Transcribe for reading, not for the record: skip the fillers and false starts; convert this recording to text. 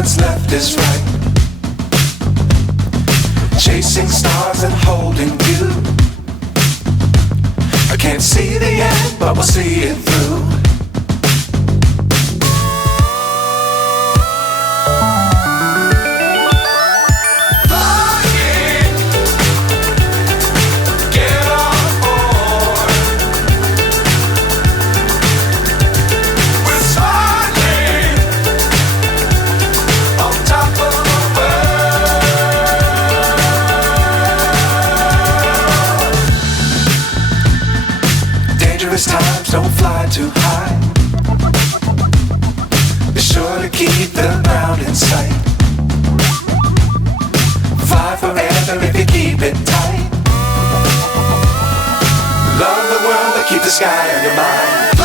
what's left is right. Chasing stars and holding you. I can't see the end, but we'll see it through. Times don't fly too high. Be sure to keep the ground in sight. Fly forever if you keep it tight. Love the world but keep the sky on your mind.